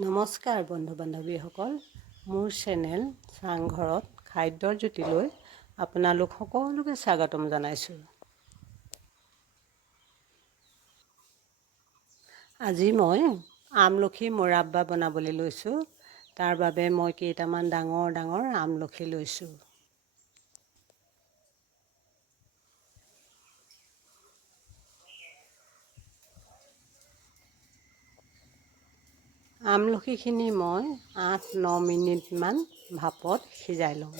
নমস্কাৰ বন্ধু বান্ধৱীসকল, মোৰ চেনেল চাংঘৰত খাদ্যৰ জুতিলৈ আপোনালোক সকলোকে স্বাগতম জনাইছোঁ। আজি মই আমলখি মুৰাব্বা বনাবলৈ লৈছোঁ। তাৰ বাবে মই কেইটামান ডাঙৰ ডাঙৰ আমলখি লৈছোঁ। আমলখিখিনি মই 8-9 মিনিটমান ভাপত সিজাই লওঁ।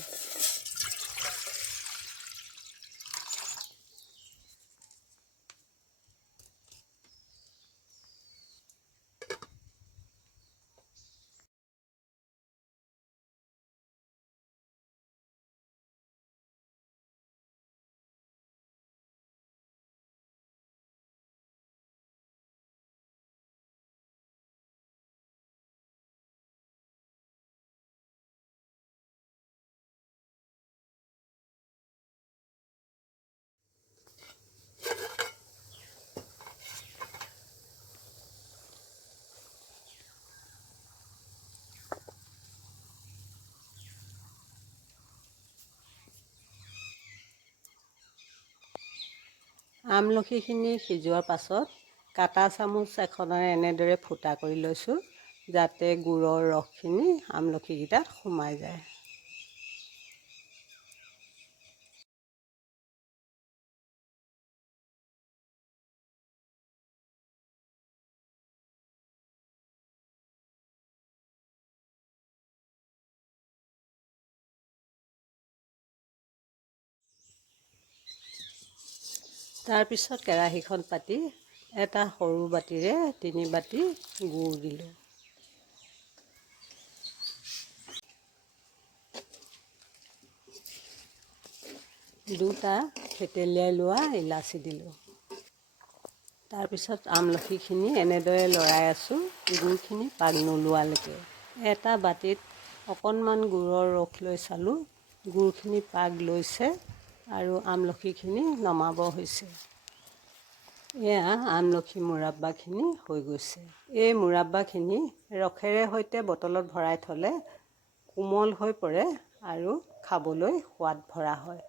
আমলখিখিনি সিজোৱাৰ পাছত কাটা চামুচ এখনেৰে এনেদৰে ফুটা কৰি লৈছোঁ, যাতে গুড়ৰ ৰসখিনি আমলখিকেইটাত সোমাই যায়। তাৰপিছত কেৰাহীখন পাতি এটা সৰু বাতিৰে 3 বাতি গুড় দিলোঁ। দুটা থেতেলিয়াই লোৱা ইলাচি দিলোঁ। তাৰপিছত আমলখিখিনি এনেদৰে লৰাই আছোঁ গুড়খিনি পাগ নোলোৱালৈকে। এটা বাতিত অকণমান গুড়ৰ ৰস লৈ চালোঁ, গুড়খিনি পাগ লৈছে আৰু আমলখিখিনি নমাব হৈছে। এয়া আমলখি মুৰাব্বাখিনি হৈ গৈছে। এই মুৰাব্বাখিনি ৰসেৰে সৈতে বটলত ভৰাই থ'লে কোমল হৈ পৰে আৰু খাবলৈ সোৱাদ ভৰা হয়।